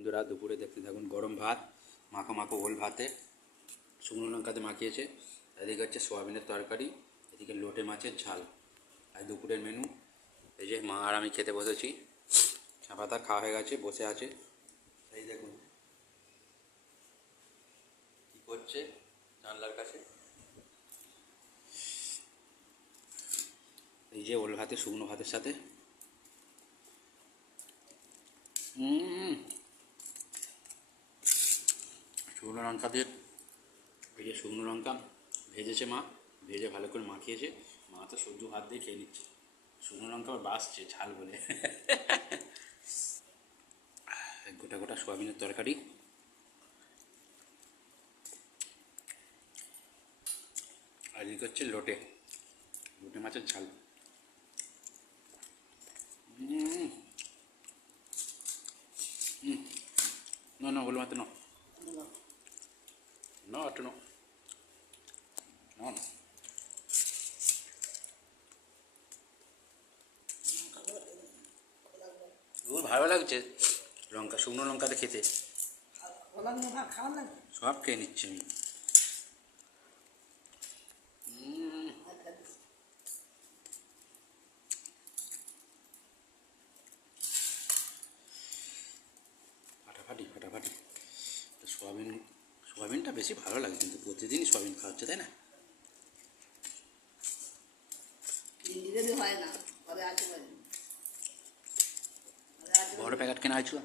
বন্ধুরা দুপুরে দেখতে থাকুন গরম ভাত, মাখো মাখো ওল ভাতে শুকনো লঙ্কাতে মাখিয়েছে। এদিকে হচ্ছে সোয়াবিনের তরকারি, এদিকে লোটে মাছের ঝাল। আর দুপুরের মেনু এই যে মা আর আমি খেতে বসেছি। পাতা খাওয়া হয়ে গেছে, বসে আছে। এই দেখুন কী করছে জানলার কাছে। এই যে ওল ভাতে শুকনো ভাতের সাথে শুকনো লঙ্কা দিয়ে, এই যে শুকনো লঙ্কা ভেজেছে মা, ভেজে ভালো করে মাখিয়েছে। মা তো সদ্য ভাত দিয়ে খেয়ে নিচ্ছে, শুকনো লঙ্কা আবার বাসছে ঝাল বলে। গোটা গোটা সোয়াবিনের তরকারি, আর এদিকে হচ্ছে লোটে লোটে মাছের ঝাল। না না ওল ভাতে না, না একটু না, না না। ওর ভালো লাগছে লঙ্কা, শুকনো লঙ্কাতে খেতে। সব খেয়ে নিচ্ছি আমি। ফাটাফাটি ফাটাফাটি। সোয়াবিনটা বেশি ভালো লাগে, কিন্তু প্রতিদিনই সোয়াবিন খাওয়া হচ্ছে, তাই না? বড় প্যাকেট কেনা হয়েছিল।